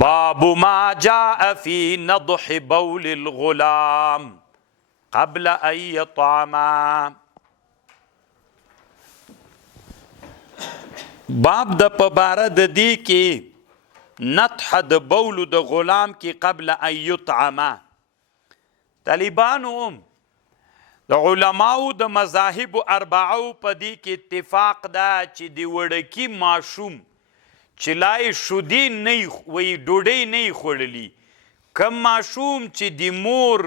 باب ما جاء في نضح بول الغلام قبل ان يطعما. باب د پباره د دې کې نطح د بول د غلام کې قبل ان يطعما. طالبانو د علماو د مذاهب اربعو په دې کې اتفاق ده چې د وړکي ماشوم چې لای شودي نه وي ډوډۍ نه خوړلي، کم ماشوم چې د مور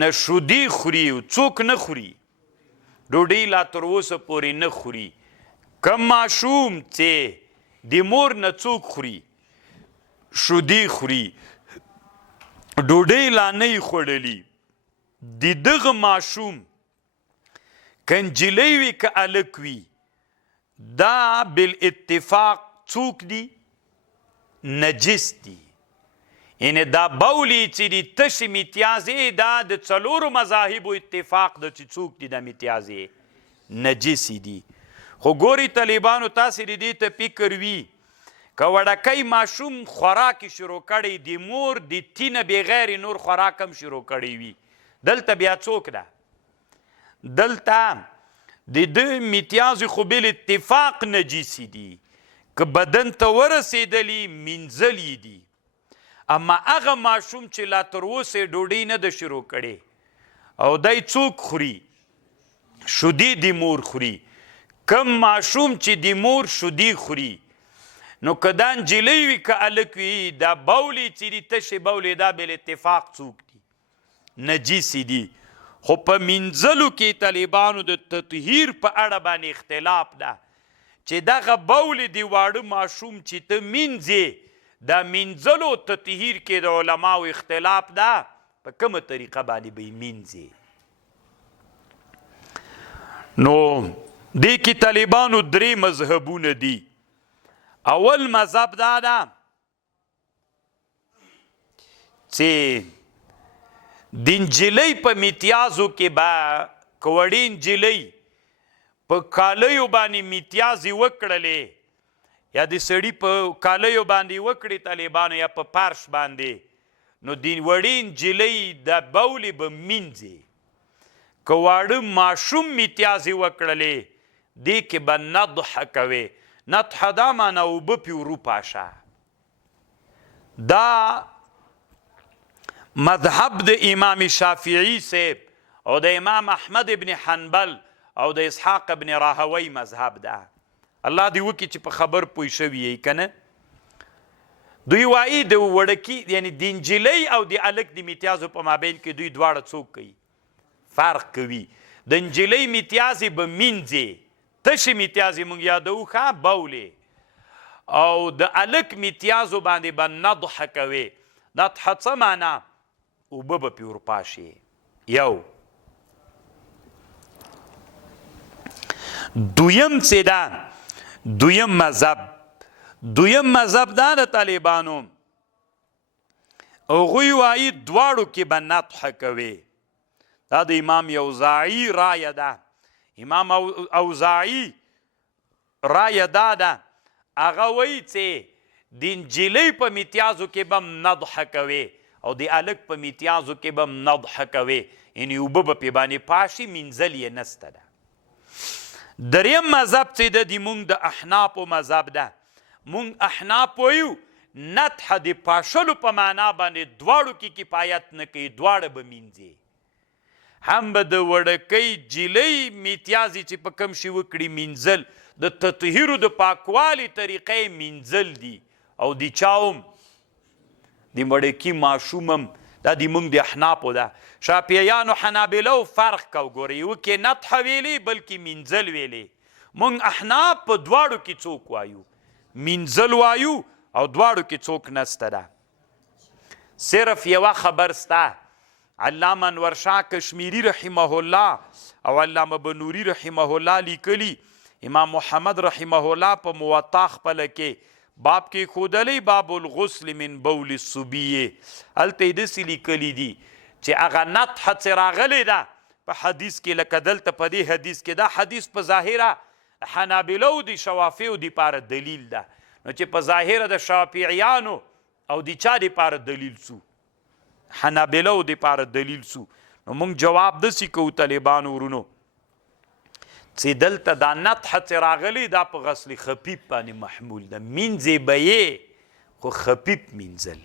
نه شودي خوري څوک نه خوري، ډوډۍ لا تر اوسه پورې نه خوري، کم ماشوم چې د مور نه څوک خوري شودي خوري ډوډۍ لا نه خوړلي، د دغه ماشوم که نجلۍ وي که هلک وي دا بالاتفاق څوک دي؟ نجس دي. یعنی دا بولی چې دي تشې متیازې دا د څلورو مذاهبو اتفاق ده چې څوک دي دا متیازې نجسې دي. خو ګوري طالبانو تاسې د دې ته فکر وي که وړکی ماشوم خوراک شروع کړی د مور د تینه بغیر نور خوراک هم شروع کړی وي، دلته بیا څوک ده؟ دلته د ده متیازې خو بالاتفاق نجسې دي، که بدن ته ورسېدلي مینځلي دي. اما هغه ماشوم چې لا تر اوسه ډوډۍ نه ده شروع کړې او دی څوک خوري؟ شودي د مور خوري. کم ماشوم چې د مور شودي خوري نو که دا نجلۍ وي که هلک وي دا بولې چې دي تشې بولې دا بالاتفاق څوک دي؟ نجسې دي. خو په مینځلو کې طالبانو د تطهیر په اړه باندې اختلاف ده چې دغه بولې د واړه ماشوم چې ته مینځې دا مینځلو تطهیر کې د علماو اختلاف ده په کومه طریقه باندې به یې مینځې. نو دې کې طالبانو درې مذهبونه دي. اول مذهب دا ده چې د نجلۍ په متیازو کې به که وړې نجلۍ په کالیو باندې متیازې وکړلې یا د سړي په کالیو باندې وکړي طالبانو یا په پارش باندې نو د وړې نجلۍ د بولې به مینځي. که واړه ماشوم متیازې وکړلې دې کې به نضح کوي. نضح دا معنی اوبه پې وروپاشه. دا مذهب د امام شافعي صاحب او د امام احمد ابن حنبل او د اسحاق ابن راهوی مذهب ده. الله دې وکړي چې په خبر پوه شوي یې که نه. دوی وایي د وړکي یعنی د نجلۍ او د هلک د متیازو په مابین کې دوی دواړه څوک کوي؟ فرق کوي. د نجلۍ متیازې به مینځې تشې متیازې موږ یادوو ښه بولې، او د هلک متیازو باندې به نضح کوي. نضح څه معنا؟ اوبه به پې ورپاشي. یو دویم څه ده؟ دویم مذهب دا د طالبانو هغوی وایي دواړو کې به نضح کوي. دا د امام اوزاعي رایه ده. امام اوزاعي رایه دا ده هغه وایي چې د نجلۍ په متیازو کې به هم نضح کوي او د هلک په متیازو کې به هم نضح کوي، یعنې اوبه به پې باندې پاشي، مینځل یې نسته ده. دریم مذهب چې ده د مونږ د احنافو مذهب ده. مونږ احناف وایو نطح د پاشلو په معنا باندې دواړو کې کفایت نه کوي، دواړه به مینځي. هم به د وړکۍ جلۍ متیازې چې په کم شي وکړي مینځل د تطهیرو د پاکوالي طریقې مینځل دي، او د چاوم د وړکي ماشوم هم دا د مونږ د احنافو ده. شافعیانو حنابلو فرق کو ګورئ، یو کې نطح ویلی بلکې مینځل ویلی. مونږ احناف په دواړو کې څوک وایو؟ مینځل وایو او دواړو کې څوک نسته ده. صرف یوه خبر سته، علامه انور شاه کشمیری رحمه الله او علامه بنوري رحمه الله لیکلي، امام محمد رحمه الله په موطا خپله کې باب کې ښودلی باب الغسل من بول الصبیې، هلته یې داسې لیکلي دي چې هغه نطح چې راغلی ده په حدیث کې، لکه دلته په دې حدیث کې دا حدیث په ظاهره حنابلو د شوافیو دپاره دلیل ده، نو چې په ظاهره د شافعیانو او د چا دپاره دلیل سو حنابلو دپاره دلیل سو نو موږ جواب داسې کوو طالبانو ورونو چې دلته دا نطحه چې راغلی دا په غسل خفیف باندې محمول ده مینځې به یې خو خفیف مینځل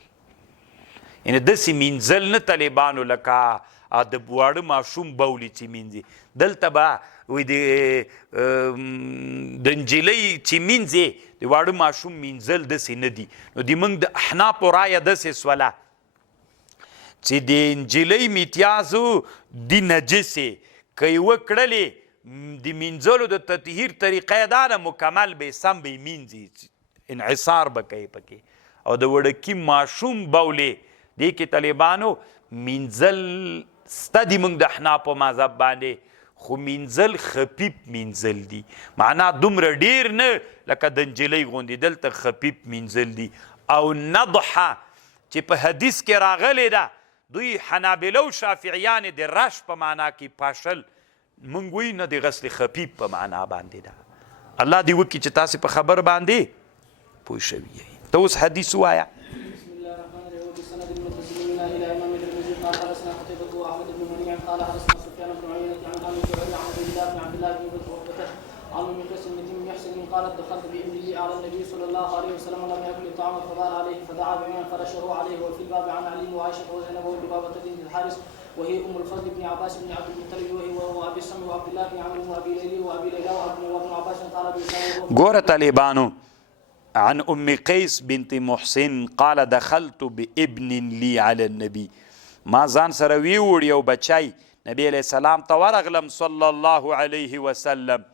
یعنې داسې مینځل نه طالبانو لکه د واړه ماشوم بولي چې مینځي دلته به وی د نجلۍ چې مینځې د واړه ماشوم مینځل داسې نه دي نو د موږ د احنافو رایه داسې سوله چې د نجلۍ میتیازو د نجسې که یې وکړلې د مینځلو د تطهیر طریقه دا ده مکمل به سم به یې مینځي انعصار به کوي پکې او د وړکي ماشوم بولې دې کې طالبانو مینځل سته دي موږ د احنافو مذهب باندې خو مینځل خفیف مینځل دي معنا دومره ډیر نه لکه د نجلۍ غوندې دلته خفیف مینځل دي او نضحه چې په حدیث کې راغلی ده دوی حنابله او شافعیان د رش په معنا کې پاشل مونږ وایو نه د غسل خفیف په معنا باندې ده الله دې وکړي چې تاسې په خبر باندې پوه شوي یئ ته اوس حدیث ووایه قال حدثنا سفيان بن عيينة عن عن زهير عن عبد الله بن عبد عن ام قيس بنت محسن قالت دخلت بابن لي على النبي صلى الله عليه وسلم ولم ياكل الطعام فبال عليه فدعا بماء فرشه عليه وفي الباب عن علي وعائشه وزينب ولبابه بنت الحارث وهي ام الفضل بن عباس بن عبد المطلب وهو ابي السمي وعبد الله بن عمرو وابي ليلى وابي ليلى وابن عباس قال ابي غور طالبانو عن ام قيس بنت محسن قال دخلت بابن لي على النبي ما ځان سره ویوړ یو بچی نبی علیہ السلام ته ورغلم صلی الله علیه وسلم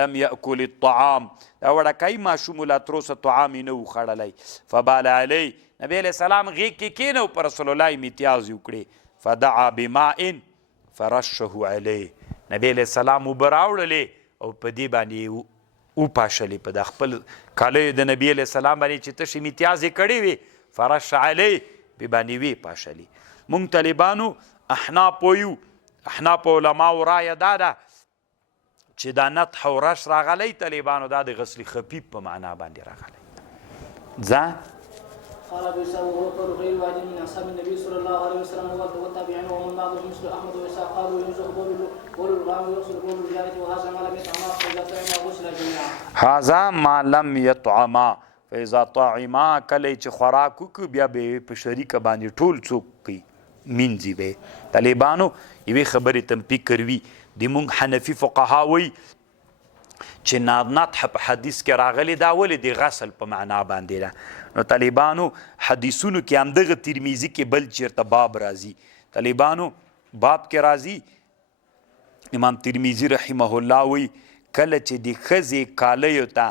لم یأکل الطعام دا وړکی ماشوم لا تر اوسه طعام یې نه و خوړلی فبال علی نبی علیہ السلام غیږ کې کېنو پر رسول الله امتیاز یې وکړې فدعا بماء فرشه علیه نبی علیہ السلام اوبه راوړلې او په دې باندې وپاشلې په د خپل کالیو د نبی علیہ السلام باندې چې تش امتیاز یې کړی وي فرش علیه په باندې وی پاشلې مونږ طالبانو احناف ویو احناف علماو رایه دا ده چې دا نطح او رش راغلی طالبانو دا د غسل خفیف په معنا باندې راغلی ځه قال ابو اسحاق وهو قول غير واحد من اصحاب النبي صلى الله عليه وسلم والتابعين ومن بعضهم مثل احمد واسحاق قالوا ينزغ بول الغلام ويغسل بول الجاريه وهذا ما لم يطعما فاذا طعما غسل جميعا هذا ما لم يطعما فاذا طعما کله چې خوراک وکړو بیا به په شریکه باندې ټول څوک کوي مینځي به طالبانو یوې خبرې تنبیه کوي د مونږ حنفي فقها وایي چې نطح په حدیث کې راغلی دا ولې د غسل په معنا باندې ده نو طالبانو حدیثونو کې همدغه ترمیزي کې بل چېرته باب راځي طالبانو باب کې راځي امام ترمیزي رحمه الله وایي کله چې د ښځې کالیو ته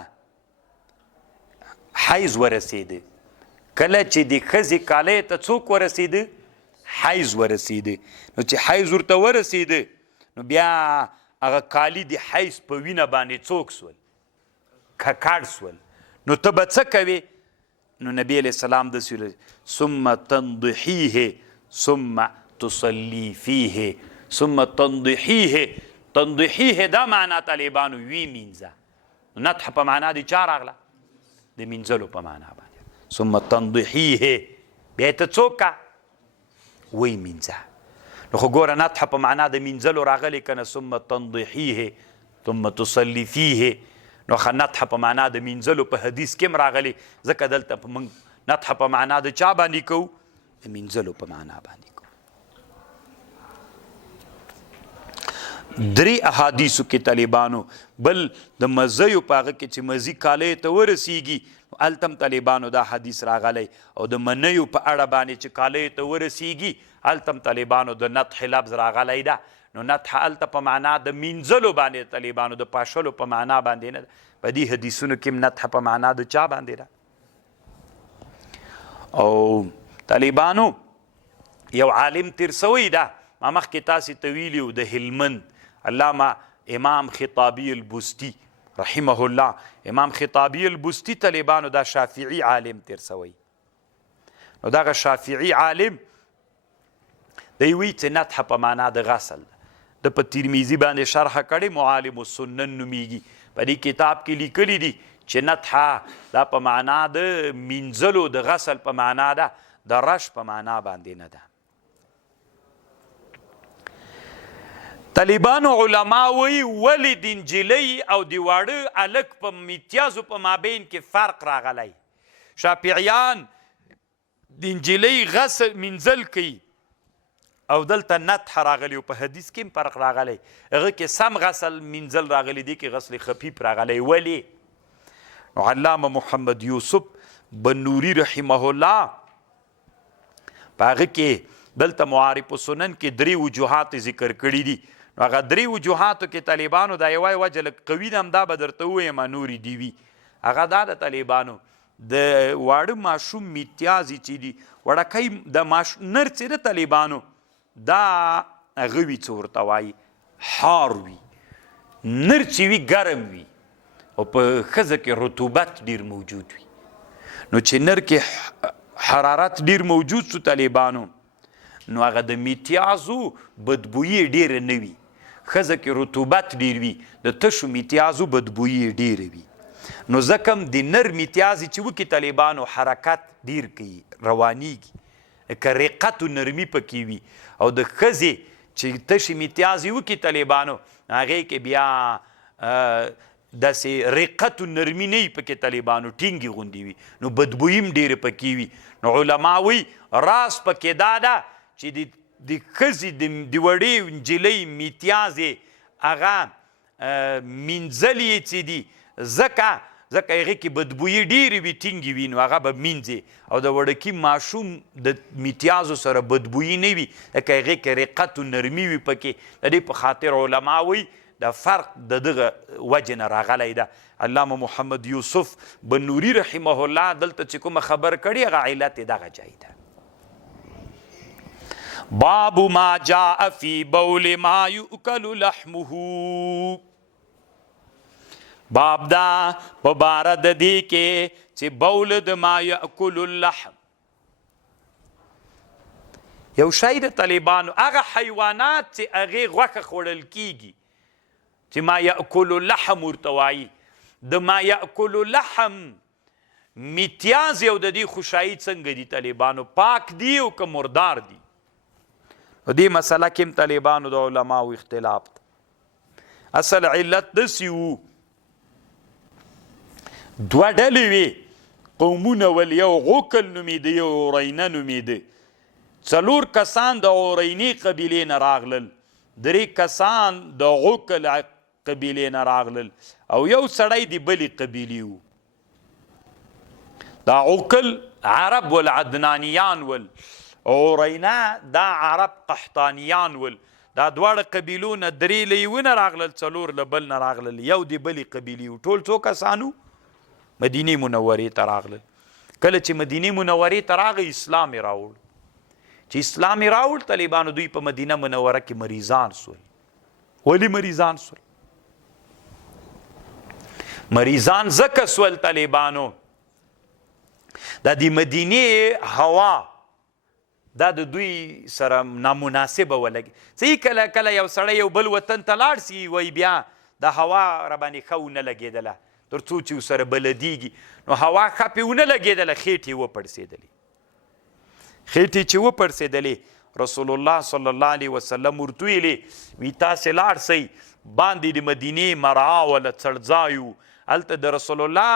حیض ورسېده کله چې د ښځې کالیو ته څوک ورسېده حیض ورسېده نو چې حیض ورته ورسېده نو بیا هغه کالی د حیض په وینه باندې څوک سول ککړ سول نو ته به څه کوې نو نبی علیه السلام داسې ویل ثم تنضحیه ثم تصلي فیه ثم تنضحیه تنضحیه دا معنا طالبانو وی مینځه نطح په معنا د چا راغله د مینځلو په معنا باندې ثم تنضحیه بیا ته څوک وی مینځه نو خو ګوره نطح په معنا د مینځلو راغلی که نه ثم تنضحیه ثم تصلي فیه نو ښه نطح په معنا د مینځلو په حدیث کې هم راغلی ځکه دلته موږ نطح په معنا د چا باندې کوو د مینځلو په معنا باندې کوو درې احادیثو کې طالبانو بل د مزیو په هغه کې چې مزي کالی ته ورسیږي هلته طالبانو دا حدیث راغلی او د منیو په اړه باندې چې کالی ته ورسیږي هلته طالبانو د نطح لفظ راغلی ده نو نطح هلته په معنا د مینځلو باندې طالبانو د پاشلو په معنا باندې نه ده په دې حدیثونو کې نطح په معنا د چا باندې ده او طالبانو یو عالم تیر سوی ده ما مخکې تاسې ته ویلي و د هلمند علامه امام خطابی البستی رحمه الله امام خطابی البستی طالبانو دا شافعی عالم تیر سوی نو دغه شافعی عالم دی وی چې نطح په معنا د غسل د په ترمیزي باندې شرح کړی معالم السنن نومیږي په دې کتاب کې لیکلی دي چې نطحه دا په معنا د مینځلو د غسل په معنا ده، د رش په معنا باندې نه ده. طالبانو علما وایي ولې د نجلۍ او د واړه هلک په امتیازو په مابین کې فرق راغلی. شافعیان د نجلۍ غسل منزل کوي او دلته نطح راغلی او په حدیث کې هم فرق راغلی، هغه کې سم غسل منزل راغلی، دی کې غسل خفیف راغلی. ولې؟ نو علامه محمد یوسف بن نوري رحمه الله په هغه کې دلته معارف السنن کې 3 وجوهات ذکر کړي دي. نو هغه 3 وجوهاتو کې طالبانو دا یوه وجه لږ قوي ده، همدا به درته ووایم نورې دي وي. هغه دا د طالبانو د واړه ماشوم میتیازې چې دي، وړکی د نر چې د طالبانو دا هغه وي څه ورته وایي حار وي، نر چې وي ګرم وي او په ښځه کې رطوبت ډیر موجود وي. نو چې نر کې حرارت ډیر موجود سو طالبانو، نو هغه د میتیازو بدبویي ډیره نه وي، ښځه کې رطوبت ډیر وي، د تشو میتیازو بدبویي ډیره وي. نو ځکه هم د نر میتیازې چې وکړي طالبانو حرکت ډیر کوي، روانیږي، که رقت و نرمي پکې وي. او د ښځې چې تشې میتیازې وکړي طالبانو، هغې کې بیا داسې رقت و نرمي نه وي پکې طالبانو، ټینګې غوندې وي، نو بدبویي هم ډېرې پکې وي. نو علما وایي راز پکې دا ده چې د ښځې د وړې نجلۍ میتیازې هغه مینځل یې چې دي، ځکه هغې کې بدبویي ډېرې وي، ټینګې وي، نو هغه به مینځي. او د وړکي ماشوم د میتیازو سره بدبویي نه وي، لکه هغې کې رقت و نرمي وي پکې. د دې په خاطر علما وایي د فرق د دغه وجې نه راغلی ده. علامه محمد یوسف بن نوري رحمه الله دلته چې کومه خبر کړي هغه علت یې دغه ځای ده. باب ما جاء فی بول ما یؤکل لحمه، باب دا په باره د دې کې چې بول د ما یأکل اللحم، یو شی د طالبانو هغه حیوانات چې هغې غوښه خوړل کیږي چې ما یأکل اللحم ورته وایي. د ما یأکل اللحم میتیاز یو د دې خوشایي څنګه دي طالبانو، پاک دي او که مردار دي؟ په دې مسله کې هم طالبانو د علماو اختلاف ده. اصل علت داسې وو، 2 ډلې وې، قومونه ول، یو غوکل نومېده، یو اورینه نومېده. 4 کسان د اورینې قبیلې نه راغلل، 3 کسان د غوکل قبیلې نه راغلل، او یو سړی د بلې قبیلې وو. دا غوکل عرب ول، عدنانیان ول، اورینه دا عرب قحطانیان ول. دا دواړه قبیلو نه 3 له یوه نه راغلل، 4 له بل نه راغلل، یو د بلې قبیلې وو. ټول څو کسانو مدینې منورې ته راغلل. کله چې مدینې منورې ته راغی اسلام یې راوړ. چې اسلام یې راوړ طالبانو دوی په مدینه منوره کې مریضان سول. ولې مریضان سول؟ مریضان ځکه سول طالبانو دا د مدینې هوا دا د دوی سره نامناسبه ولګي. صحیح کله کله یو سړی یو بل وطن ته لاړ سي، وایي بیا د هوا راباندې ښه ونه لګېدله، تر څو چې ورسره بلدیږي. نو هوا ښه پې ونه لګېدله، خېټې یې وپړسېدلې. خېټې چې وپړسېدلې، رسول الله صلی الله علیه وسلم ورته ویلې وي تاسې لاړ سئ باندې د مدینې مرعا وله څړځای و، هلته د رسول الله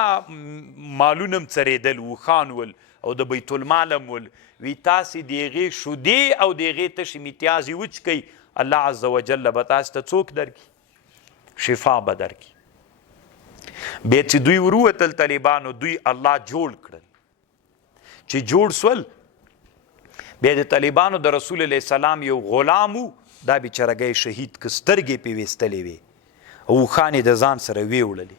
مالونه هم څرېدل، اوښان ول او د بیت المال هم ول. وی تاسې د هغې شودې او د هغې تشې میتیازې وچکئ، الله عز وجل به تاسې ته څوک درکړي؟ شفا به درکړي. بیا چې دوی وروتل طالبانو، دوی الله جوړ کړل. چې جوړ سول، بیا د طالبانو د رسول علیه السلام یو غلام و، دا بیچارګی شهید که، سترګې پې ویستلې وې او اوښانې د ځان سره ویوړلې.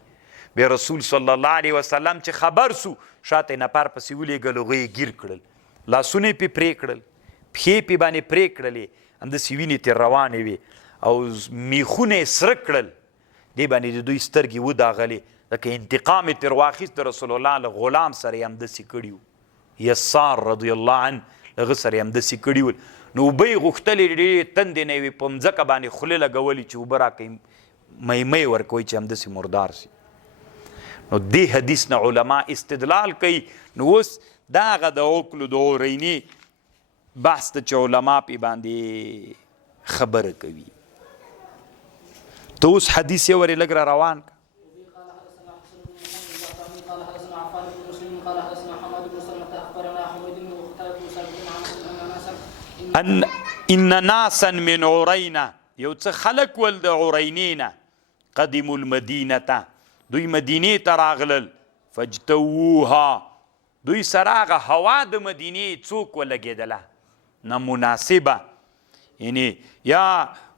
بیا رسول صلی الله علیه وسلم چې خبر سو، شاته نفر پسې ولېږل، هغوی یې ګیر کړل، لاسونه یې پې پرې کړل، پښې پې باندې پرې کړلې، همداسې وینې ترې روانې وې، او میخونه یې سره کړل، دې باندې د دوی سترګې وداغلې، لکه انتقام یې ترې واخیست. رسول الله له غلام سره یې همداسې کړي وو، یسار رضی الله عنه هغه سره یې همداسې کړي ول. نو اوبه یې غوښتلې، ډېرې تندې نه وې، په مځکه باندې خولې لګولې چې اوبه راکوئ، میمه یې ورکوئ چې همداسې مردار سي. نو دې حدیث نه علما استدلال کوي. نو اوس دا هغه د عقلو د عورینې بحث ته چې علما پې باندې خبره کوي. ته اوس حدیث یې ورې لږ را روان که. ان ناسا من عرینا، یو څه خلق ول د عرینینا، قدموا المدینه، دوی مدینې ته راغلل، فاجتووها، دوی سره هغه هوا د مدینې څوک ولګېدله نامناسبه، یعنی یا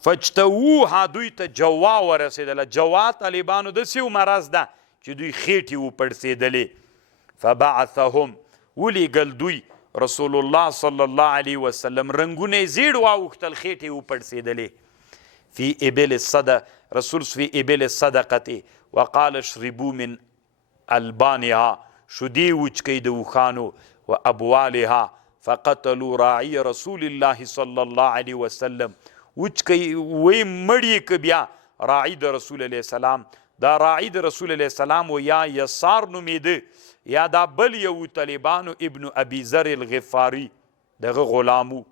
فاجتووها دوی ته جوا ورسېدله. جوا طالبانو داسې مرض ده چې دوی خېټې وپړسېدلې. فبعثهم ولیږل دوی رسول الله صلی الله علیه وسلم، رنګونه یې زیړ واوښتل، خېټې وپړسېدلې. فی ابل الصدقه، رسول فی ابل الصدقه وقال اشربوا من البانها، شدې وچکئ د اوښانو، و ابوالها، فقتلوا راعي رسول الله صلی الله علیه وسلم، وچکئ وی مړی که بیا راعي د رسول علیه السلام. دا راعي د رسول علیه السلام و یا یسار نومېده، یا دا بل یو طالبانو ابن ابي ذر الغفاري دغه غلامو.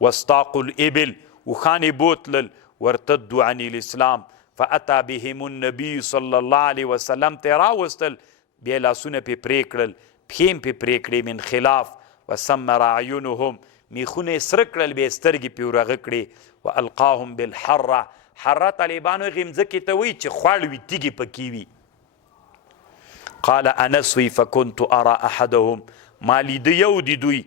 واستاقوا الابل، وخانې بوتلل، وارتدوا عن الاسلام، فاتا بهم النبي صلی الله علیه وسلم ته راوستل، بیا لاسونه پې پرې کړل، پښې م پې پرې کړې من خلاف، وسمر اعینهم، میخونه یې سره کړل، بیا یې سترګې پې ورغه کړې. والقاهم بالحره، حره طالبانو هغې مځکې ته وایي چې خوړ وي، تیږې پکې وي. قال انس وی فكنت ارى احدهم، ما لیده یو دی دوی،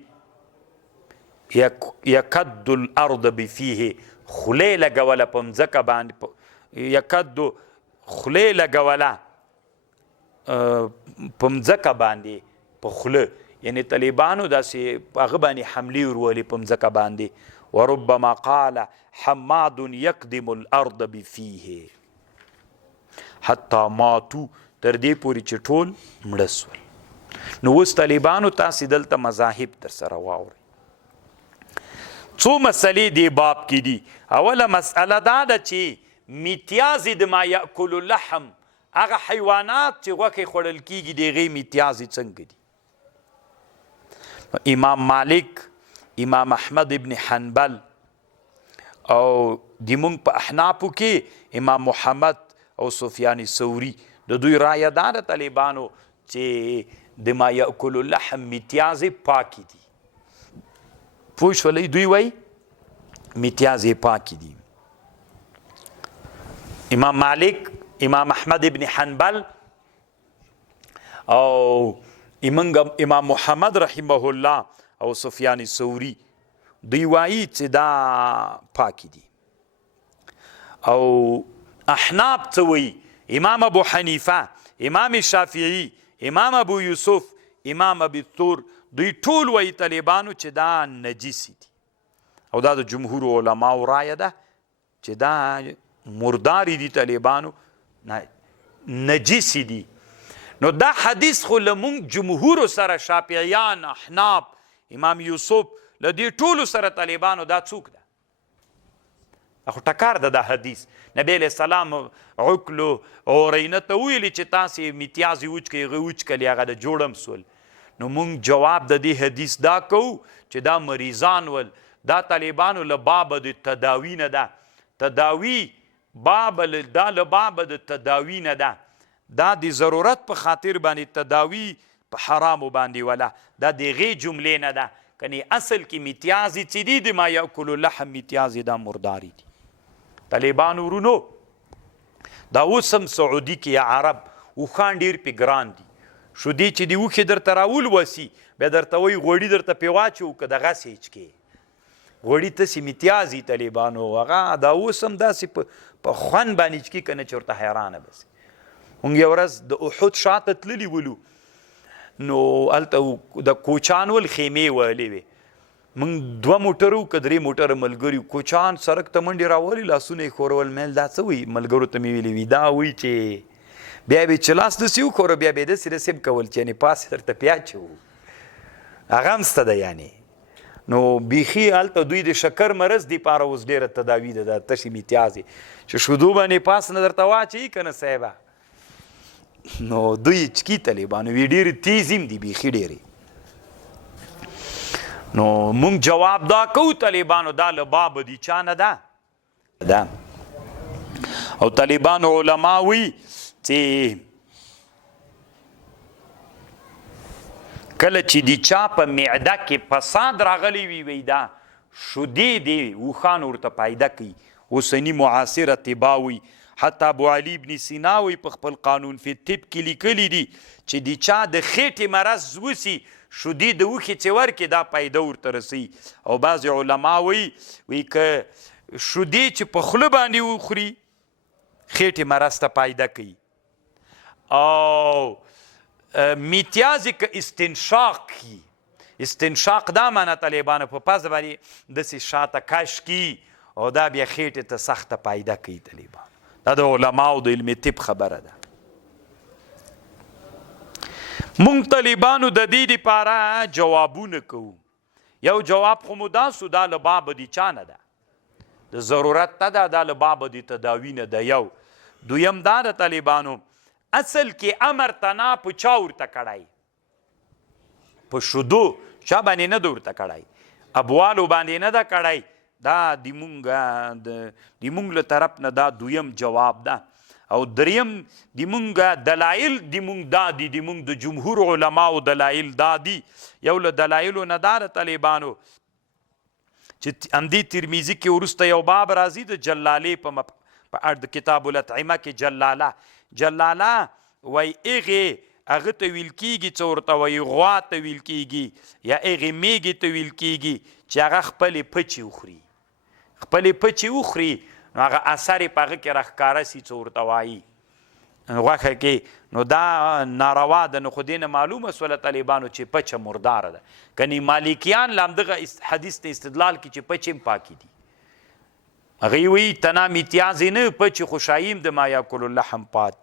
یکد الارض بفیه، خولې لګوله په مځکه باندې، یکد خولې لګوله په مځکه باندې، په خوله، یعنی طالبانو داسې هغه باندې حملې ورولې په مځکه باندې. وربما قال حماد یقدم الارض بفیه حتی ماتو، تر دې پورې چې ټول مړه سول. نو اوس طالبانو تاسې دلته مذاهب در سره واورئ. څو مسلې دې باب کې دي. اوله مسئله دا ده چې میتیازې د ما یأکل اللحم، هغه حیوانات چې غوښې خوړل کېږي د هغې میتیازې څنګه دي. امام مالک، امام احمد ابن حنبل، او د مونږ په احنافو کې امام محمد او سفیان ثوری، د دوی رایه دا ده طالبانو چې د ما یأکل اللحم میتیازې پاکې دي. پوه شولئ؟ دوی وایي میتیازې پاکې دي. امام مالک، امام احمد ابن حنبل او امام محمد رحمه الله او سفیان ثوری، دوی وایي چې دا پاکې دي. او احناف څه وایي؟ امام ابو حنیفه، امام شافعی، امام ابو یوسف، امام ابي ثور، دوی ټول وایي طالبانو چې دا نجسی دي. او دا د جمهور علماو رایه ده چې دا مرداری دي طالبانو، نجسی دي. نو دا حدیث خو لمونږ جمهور سره، شافعیان، احناف، امام یوسف، له دې ټولو سره طالبانو دا څوک ده؟ خو ټکار ده دا حدیث. نبی علیه السلام عقلو عورینه ته ویلي چې تاسې میتیازې وچکئ، هغه وچکلې، هغه د جوړم سول. نو مونږ جواب د دې حدیث دا کوو چې دا مریضان ول، دا طالبانو له بابه د تداوی نه ده. تداوی باب دا له بابه د تداوی نه ده، دا د ضرورت په خاطر باندې تداوی په حرامو باندې ولا، دا د هغې جملې نه ده. کنی اصل کې میتیازې چې دي د ما یأکل اللحم میتیازې دا مرداري دي. طالبانو ورونو، دا اوس هم سعودي کې یا عرب اوښان ډېر پې ګران دي. شودې چې دې اوښې درته راولوسي، بیا درته وایي غوړي درته پې واچوو که دغسې هچکې غوړي تسې میتیازي طالبانو، هغه دا اوس هم داسې په خوند باندې هچکي که نه چې ورته حیرانه بسې. مونږ یو ورځ د احد شاته تللي ولو، نو هلته د کوچان ول خیمې وهلې وې. مونږ 2 موټرو که 3 موټره ملګري، کوچان سړک ته منډې راولي، لاسونه یې ښورول. میل دا څه وایي؟ ملګرو ته مې ویلي وي، دا وایي چې بیا به چې لاس داسې وښوره، بیا به یې داسې رسیب کول چې یعنې پاسې درته پیاچوو، هغه هم شته ده. یعنې نو بیخي هلته دوی د شکر مرض دپاره اوس ډېره تداوي ده، دا تشې میتیازې چې شودو باندې پاس نه درته واچوي که نه صاحبه. نو دوی چکی طالبانو وی ډېرې تیز هم دي بیخي ډېرې. نو مونږ جواب دا کوو طالبانو دا له باب دي چا نه ده. او طالبانو علما وی چې کله چې د چا په معده کې فساد راغلی وي وی دا شودې دی اوښان ورته پیدا کوي. اوسني معاصره طبا وی حتی ابو علي ابن سینا وی په خپل قانون فی طب کې لیکلی دي چې د چا د خېټې مرض وسي شودې د اوښې چې ورکې دا پیدا ورته رسي. او بعضې علما وی که شودې چې په خوله باندې وخوري خېټې مرض ته پیدا کوي. او میتیازې که استنشاق کی استنشاق دا معنی طالبانو په پزه باندې داسې شاته کش کی او دا بیا خېټې ته سخته پیدا کوي. طالبانو دا د علماو د علم طب خبره ده. مونږ طالبانو د دې دپاره جوابونه کوو. یو جواب خو مو داسو دا له باب د چا نه ده د ضرورت ته ده دا له باب د تداوي نه ده. یو دویم دا د طالبانو اصل کې امر تنا په چا ورته کړی په شودو چا باندې نه ده ورته کړی ابوالو باندې نه ده کړی. دا د مونږ له طرف نه دا دویم جواب ده. او دریم د مونږ دلایل د مونږ دا دي د مونږ د جمهور علماو دلایل دا دي. یو له دلایلو نه دا د طالبانو چې همدې ترمیزي کې وروسته یو باب راځي د جلالې په اړه د کتاب الاطعمه کې جلاله وای هغه ته ویل کېږي څه ورته وایي غوا ته ویل کېږي یا هغې میږې ته ویل کېږي چې هغه خپلې پچې وخوري نو هغه اثر یې په هغه کې راښکاره سي څه ورته وایي غوښه کې. نو دا ناروا ده. نو خو دې نه معلومه سوله طالبانو چې پچه مرداره ده. کنی مالکیان له همدغه حدیث ته استدلال کې چې پچې هم پاکې دي. هغوی وایي تنا میتیازې نه پچې خو شاییم د ما یاکل اللحم پات.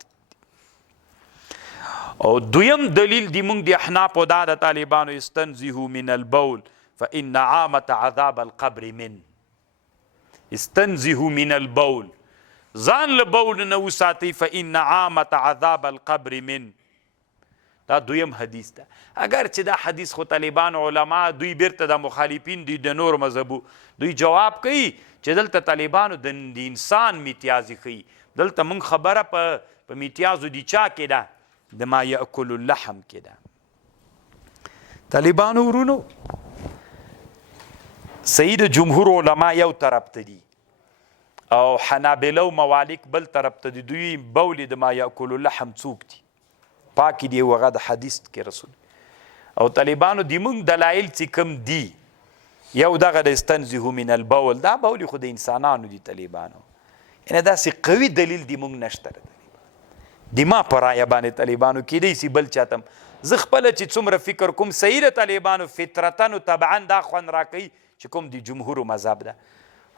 او دویم دلیل دی مونږ د احنافو دا د طالبانو استنزهوا من البول فإن عامة عذاب القبر من استنزهوا من البول ځان له بول نه وساتئ فإن عامة عذاب القبر من. دا دویم حدیث ده. اگر چې دا حدیث خو طالبان علما دوی بیرته د مخالفین دي د نور مذهبو دوی جواب کوي چې دلته طالبانو د انسان میتیازي ښیي. دلته مونږ خبره په میتیازو د چا کې ده د ما یأکل اللحم کې ده. طالبانو ورونو صحیح د جمهور علما یو طرف ته دي او حنابلو موالک بل طرف ته دي. دوی بولې د ما یأکل اللحم څوک دي پاکې دي هغه د حدیث کې رسول. او طالبانو د مونږ دلایل چې کوم دي یو دغه د استنزهوا من البول دا بولې خو د انسانانو دي طالبانو. یعنې داسې قوي دلیل د مونږ نشته د ما په رایه باندې طالبانو کیدی سي بل چاته زه خپله چې څومره فکر کوم صحیح د طالبانو فطرتن و طبعا دا خوند راکوي چې کوم د جمهورو مذهب ده.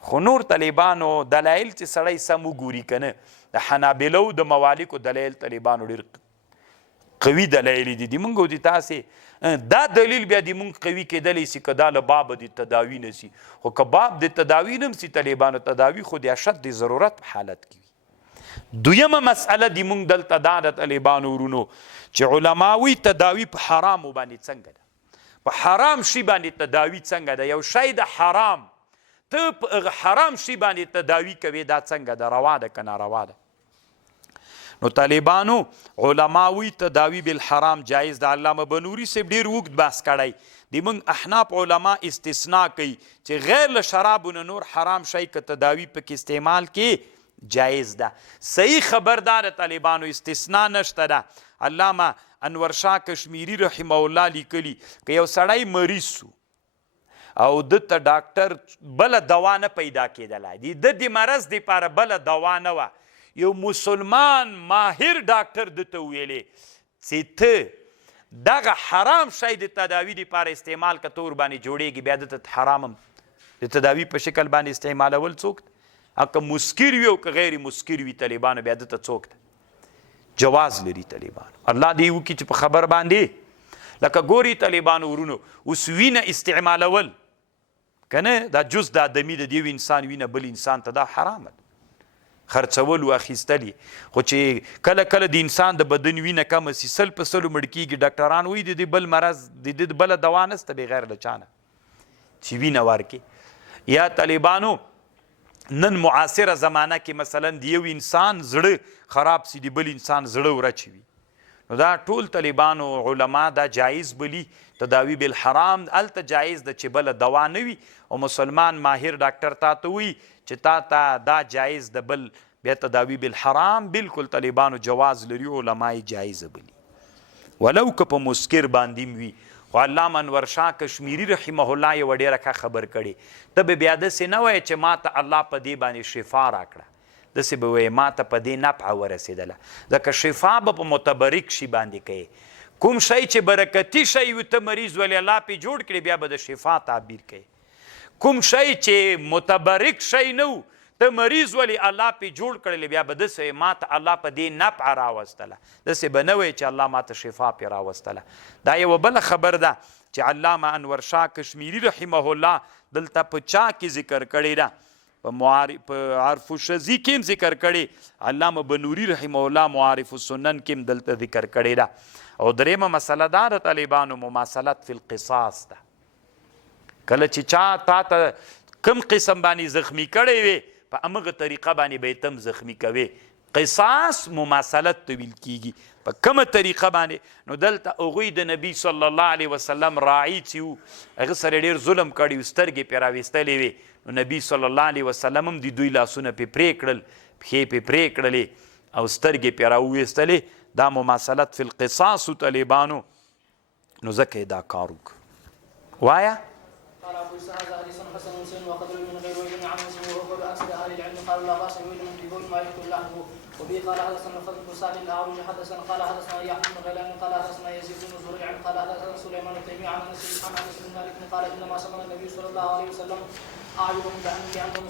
خو نور طالبانو دلایل چې سړی سم وګوري که نه د حنابلو د موالکو دلایل طالبانو ډېر قوي دلایل دي. د مونږ او د تاسې دا دلیل بیا د مونږ قوي کېدلی سي که دا له باب د تداوي نه سي. خو که باب د تداوي نه هم سي طالبانو تداوي خو د اشد د ضرورت په حالت کې وي. دویمه مسئله د مونږ دلته دا د طالبانو ورونو چې علماوي تداوي په حرامو باندې څنګه ده په حرام شي باندې تداوي څنګه ده. یو شی د حرام ته په حرام شي باندې تداوي کوي دا څنګه ده روا ده که ناروا ده. نو طالبانو علماوي تداوي بالحرام جایز ده. علامه بنوري صاحب ډېر اوږد بحث کړی د مونږ احناف علما استثناء کوي چې غیر له شرابو نه نور حرام شی که تداوي پکې استعمال کې جایز ده. صحیح خبردار طالبانو استثناء نشته ده. علامه انور شاه کشمیری رحمه الله لیکلی که یو سړی مریض سو او دته ډاکټر بله دوا نه پیدا کېدلی د د مرض دپاره بله دوا نه وه یو مسلمان ماهر ډاکټر دته ویلې چې ته دغه حرام شی د تداوي دپاره استعمال که تور باندې جوړېږي بیا دته حرام هم د تداوي په شکل باندې استعمالول څوک که مسکر وي او که غیر مسکر وي طالبانو بیا دته څوک ده جواز لري طالبانو. الله دې وکړي چې په خبر باندې لکه ګوري طالبانو ورونو اوس وینه استعمالول که نه دا جز د آدمي د یو انسان وینه بل انسان ته دا حرامه ده. خرڅول او اخیستل خو چې کله کله د انسان د بدن وینه کمه سي 100% مړ کېږي ډاکټران وایي د دې بل مرض د دې بله دوا نسته بغیر له چانه چې وینه ورکړي. یا طالبانو نن معاصره زمانه کې مثلا د یو انسان زړه خراب سي د بل انسان زړه ورچ وي نو دا ټول طالبانو علما دا جایز بلی تداوی بالحرام هلته جایز ده چې بله دوا نه وي او مسلمان ماهر ډاکټر تا ته وي چې تا دا جایز ده بل بیا تداوی بالحرام بالکل طالبانو جواز لري علمای جایزه بلی ولو که په مسکر باندې وي. خو علامه انور شاه کشمیری رحمه الله یې ډېره ښه خبر کړې ته به بیا داسې نه وایې چې ما ته الله په دې باندې شفا راکړه داسې به وایې ما ته په دې نفعه ورسېدله ځکه شفا به په متبرک شي باندې کوي. کوم شی چې برکتي شی وي ته مریض ولې الله پې جوړ کړي بیا به د شفا تعبیر کوي. کوم شی چې متبرک شی نه و ته مریض ولې الله پې جوړ کړلی بیا به داسې ما ته الله په دې نفعه راوستله داسې به نه وایي چې الله ما ته شفا پې راوستله. دا یوه بله خبر ده چې علامه انور شاه کشمیری رحمه الله دلته په چا کې ذکر کړې ده په عرف الشذی کې هم ذکر کړې علامه بنوري رحمه الله معارف السنن کې هم دلته ذکر کړې ده. او درېیمه مسله دا د طالبانو مماثلت فی القصاص ده. کله چې چا تا ته کم قسم باندې زخمی کړی وي په همغه طریقه باندې به یې تم زخمی کوي. قصاص مماثلت ته ویل کیږي په کومه طریقه باندې نو دلته هغوی د نبي صلی الله علیه وسلم راعي چې وو هغه سره ډېر ظلم کړی و سترګې پرې راویستلې وې نو نبي صلی الله علیه وسلم هم د دوی لاسونه پرې پرې کړل پښې پرې پرې کړلې او سترګې پرې راوویستلې دا مماثلت فی القصاص طالبانو نو ځکه یې دا کار وکړو. وایه قال ابو اسحاق هذا حديث حسن حسين وقدر من غير وجه عن مسلم وهو قول اكثر اهل العلم قالوا لا باس بوجه من بقول ما يذكر لحمه وبه قال حدثنا فضل بن سعد الاعرج حدثنا قال حدثنا يحيى بن غيلان قال حدثنا يزيد بن زريع قال حدثنا سليمان التيمي عن انس بن مالك قال انما سمى النبي صلى الله عليه وسلم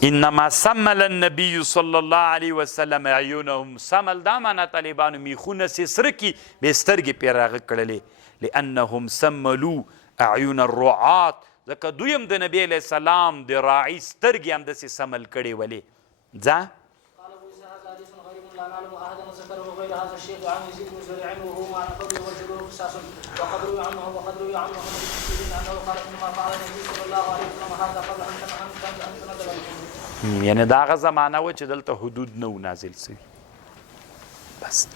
انما سمل النبي صلی الله علیه وسلم عیونهم سمل دا معنا طالبانو میخونه سې سره کې به سترګې پرې راغه کړلې لانهم سملوا اعین الرعات ځکه دوی هم د نبی علیه السلام د راعي سترګې هم داسې سمل کړې ولې ځه قال ابو اسحاق حديث غريب لا نعلم احدا ذكره غير هذا الشيخ عن يزيد بن زريع وهو معنى قوله وجهه قصاص وقد روي عنه انه قال انما فعل النبي صلى الله عليه وسلم هذا قبل ان تنزل یعنی دا هغه زمانه و چې دلته حدود نه و نازل سوي بس